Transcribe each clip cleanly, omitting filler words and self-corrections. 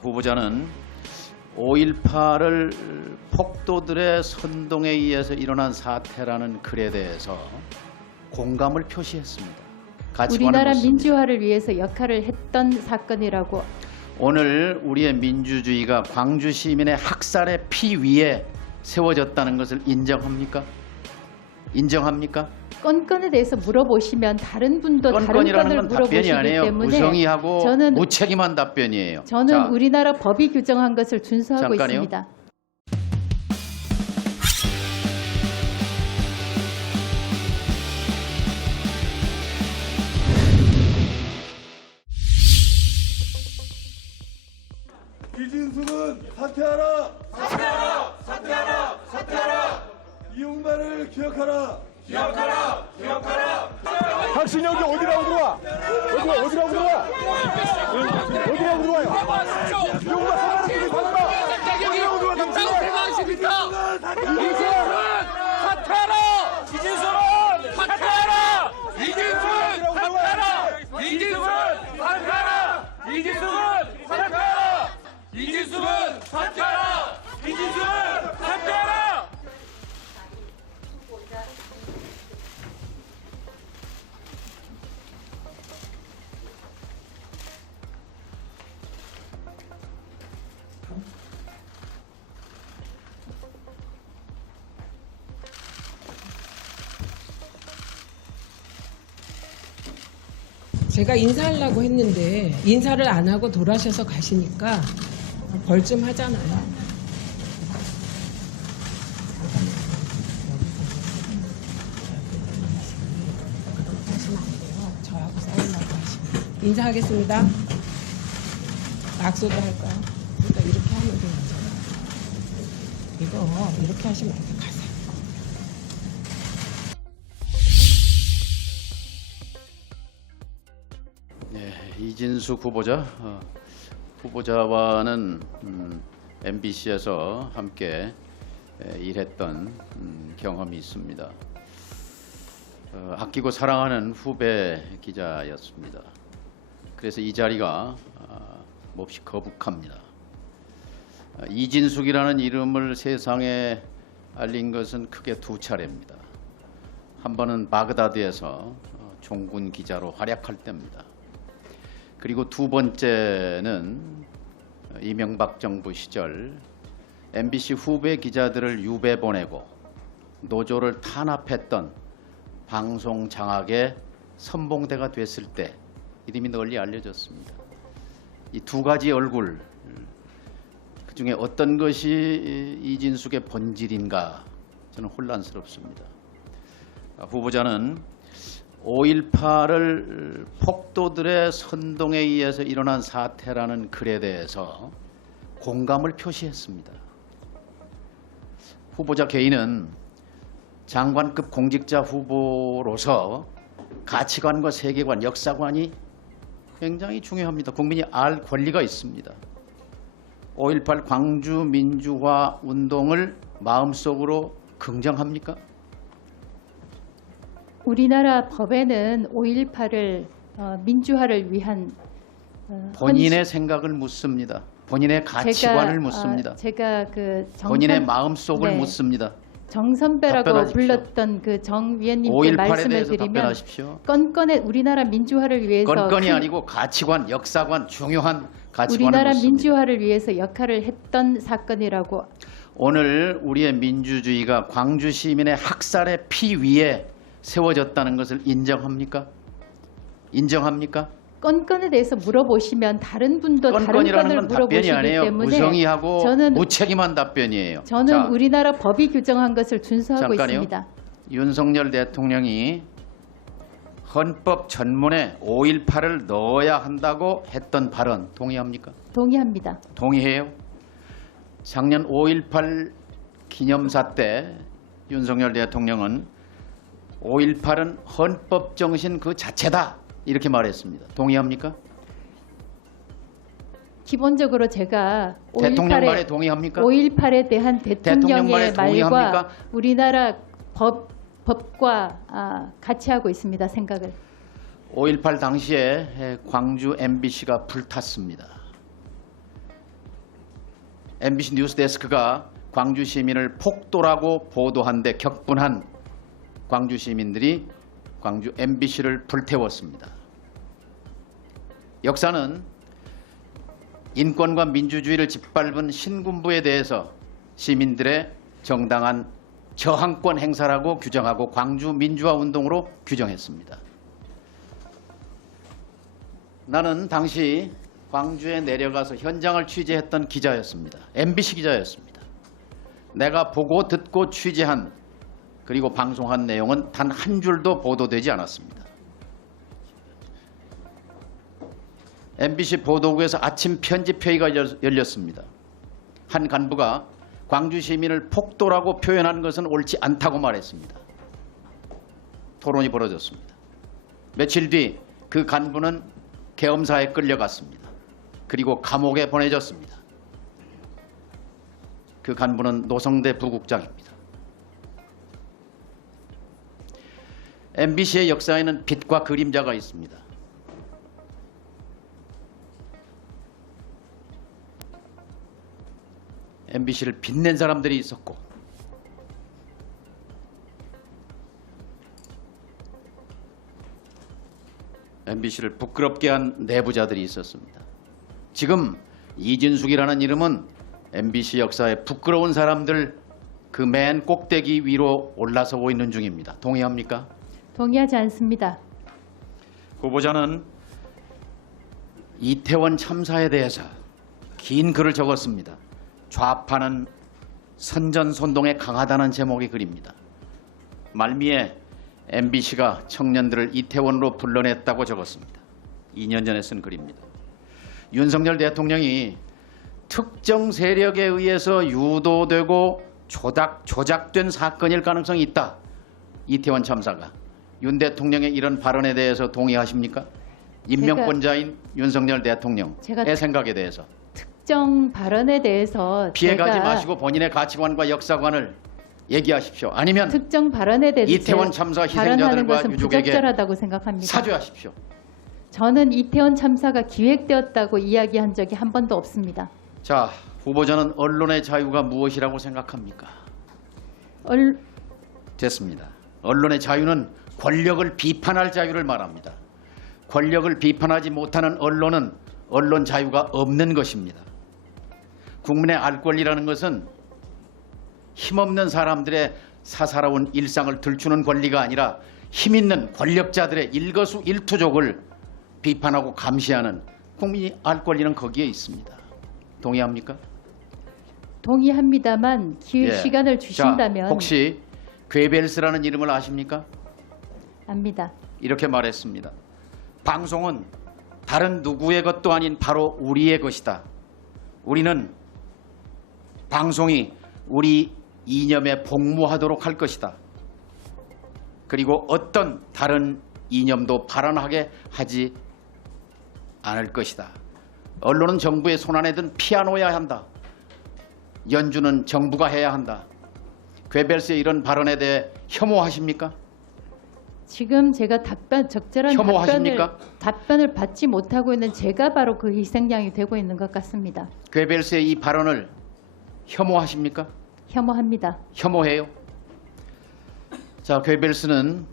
후보자는 5.18을 폭도들의 선동에 의해서 일어난 사태라는 글에 대해서 공감을 표시했습니다. 가치관을 우리나라 묻습니다. 민주화를 위해서 역할을 했던 사건이라고. 오늘 우리의 민주주의가 광주 시민의 학살의 피 위에 세워졌다는 것을 인정합니까? 인정합니까? 건건에 대해서 물어보시면 다른 분도 다른 건건이라는 건을 건 답변이 물어보시기 아니에요. 때문에 무성의하고 저는 무책임한 답변이에요. 저는 우리나라 법이 규정한 것을 준수하고 잠깐요. 있습니다. 이진숙은 사퇴하라! 사퇴하라! 사퇴하라! 사퇴하라! 이용만을 기억하라! 기억하라! 기억하라! 당신 여기 어디라고 들어와? 어디라고 들어와? 어디라고 들어와요? 이용만 사과를 받아! 어디라고 들어와 당신? 이진숙은 사퇴하라! 이진숙은 사퇴하라! 이진숙은 사퇴하라! 이진숙은 사퇴하라! 이진숙은 사퇴하라! 이진숙은 사퇴하라! 이진숙은 사퇴하라! 제가 인사하려고 했는데 인사를 안 하고 돌아셔서 가시니까 벌 좀 하잖아요. 그렇게 하시면 안 돼요. 저하고 싸우려고 하시면. 인사하겠습니다. 낙서도 할까요? 그러니까 이렇게 하면 돼요. 이거 이렇게 하시면 안 돼요. 가세요. 이진숙 후보자, 후보자와는 MBC에서 함께 일했던 경험이 있습니다. 아끼고 사랑하는 후배 기자였습니다. 그래서 이 자리가 몹시 거북합니다. 이진숙이라는 이름을 세상에 알린 것은 크게 두 차례입니다. 한 번은 바그다드에서 종군 기자로 활약할 때입니다. 그리고 두 번째는 이명박 정부 시절 MBC 후배 기자들을 유배 보내고 노조를 탄압했던 방송 장악의 선봉대가 됐을 때 이름이 널리 알려졌습니다. 이 두 가지 얼굴, 그중에 어떤 것이 이진숙의 본질인가 저는 혼란스럽습니다. 후보자는 5.18을 폭도들의 선동에 의해서 일어난 사태라는 글에 대해서 공감을 표시했습니다. 후보자 개인은 장관급 공직자 후보로서 가치관과 세계관, 역사관이 굉장히 중요합니다. 국민이 알 권리가 있습니다. 5.18 광주 민주화 운동을 마음속으로 긍정합니까? 우리나라 법에는 5.18을 민주화를 위한 본인의 생각을 묻습니다. 본인의 가치관을 묻습니다. 제가 그 본인의 마음속을 네. 묻습니다. 정선배라고 답변하십시오. 불렀던 그 정 위원님께 5.18에 말씀을 대해서 드리면 답변하십시오. 건건의 우리나라 민주화를 위해서 건건이 아니고 가치관, 역사관, 중요한 가치관을 우리나라 묻습니다. 민주화를 위해서 역할을 했던 사건이라고. 오늘 우리의 민주주의가 광주 시민의 학살의 피 위에 세워졌다는 것을 인정합니까? 인정합니까? 건건에 대해서 물어보시면 다른 분도 다른 건건이라는 건을 건 답변이 물어보시기 아니에요. 때문에 무성의하고 저는 무책임한 답변이에요. 저는 우리나라 법이 규정한 것을 준수하고 잠깐요. 있습니다. 윤석열 대통령이 헌법 전문에 5.18을 넣어야 한다고 했던 발언 동의합니까? 동의합니다. 동의해요? 작년 5.18 기념사 때 윤석열 대통령은 5.18은 헌법 정신 그 자체다 이렇게 말했습니다. 동의합니까? 기본적으로 제가 대통령 5.18에 말에 동의합니까? 5.18에 대한 대통령 말에 대통령의 동의합니까? 말과 우리나라 법과 같이 하고 있습니다. 생각을. 5.18 당시에 광주 MBC가 불탔습니다. MBC 뉴스데스크가 광주 시민을 폭도라고 보도한 데 격분한 광주 시민들이 광주 MBC를 불태웠습니다. 역사는 인권과 민주주의를 짓밟은 신군부에 대해서 시민들의 정당한 저항권 행사라고 규정하고 광주 민주화 운동으로 규정했습니다. 나는 당시 광주에 내려가서 현장을 취재했던 기자였습니다. MBC 기자였습니다. 내가 보고 듣고 취재한 그리고 방송한 내용은 단 한 줄도 보도되지 않았습니다. MBC 보도국에서 아침 편집회의가 열렸습니다. 한 간부가 광주 시민을 폭도라고 표현한 것은 옳지 않다고 말했습니다. 토론이 벌어졌습니다. 며칠 뒤 그 간부는 계엄사에 끌려갔습니다. 그리고 감옥에 보내졌습니다. 그 간부는 노성대 부국장입니다. MBC의 역사에는 빛과 그림자가 있습니다. MBC를 빛낸 사람들이 있었고 MBC를 부끄럽게 한 내부자들이 있었습니다. 지금 이진숙이라는 이름은 MBC 역사에 부끄러운 사람들 그 맨 꼭대기 위로 올라서고 있는 중입니다. 동의합니까? 동의하지 않습니다. 후보자는 이태원 참사에 대해서 긴 글을 적었습니다. 좌파는 선전선동에 강하다는 제목의 글입니다. 말미에 MBC가 청년들을 이태원으로 불러냈다고 적었습니다. 2년 전에 쓴 글입니다. 윤석열 대통령이 특정 세력에 의해서 유도되고 조작된 사건일 가능성이 있다. 이태원 참사가. 윤 대통령의 이런 발언에 대해서 동의하십니까? 임명권자인 윤석열 대통령의 제가 생각에 대해서. 특정 발언에 대해서 피해가지 제가 마시고 본인의 가치관과 역사관을 얘기하십시오. 아니면 특정 발언에 대해서 이태원 참사 발언하는 희생자들과 것은 유족에게 부적절하다고 생각합니다. 사죄하십시오. 저는 이태원 참사가 기획되었다고 이야기한 적이 한 번도 없습니다. 자, 후보자는 언론의 자유가 무엇이라고 생각합니까? 됐습니다. 언론의 자유는 권력을 비판할 자유를 말합니다. 권력을 비판하지 못하는 언론은 언론 자유가 없는 것입니다. 국민의 알 권리라는 것은 힘없는 사람들의 사사로운 일상을 들추는 권리가 아니라 힘있는 권력자들의 일거수일투족을 비판하고 감시하는 국민이 알 권리는 거기에 있습니다. 동의합니까? 동의합니다만 시간을 주신다면 자, 혹시 괴벨스라는 이름을 아십니까? 압니다. 이렇게 말했습니다. 방송은 다른 누구의 것도 아닌 바로 우리의 것이다. 우리는 방송이 우리 이념에 복무하도록 할 것이다. 그리고 어떤 다른 이념도 발언하게 하지 않을 것이다. 언론은 정부의 손안에 든 피아노여야 한다. 연주는 정부가 해야 한다. 괴벨스의 이런 발언에 대해 혐오하십니까? 지금 제가 적절한 혐오하십니까? 답변을 받지 못하고 있는 제가 바로 그 희생양이 되고 있는 것 같습니다. 괴벨스의 이 발언을 혐오하십니까? 혐오합니다. 혐오해요. 자, 괴벨스는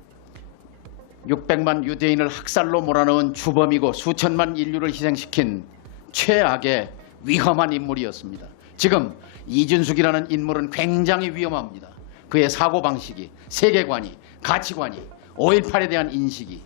600만 유대인을 학살로 몰아넣은 주범이고 수천만 인류를 희생시킨 최악의 위험한 인물이었습니다. 지금 이준숙이라는 인물은 굉장히 위험합니다. 그의 사고방식이, 세계관이, 가치관이, 5.18에 대한 인식이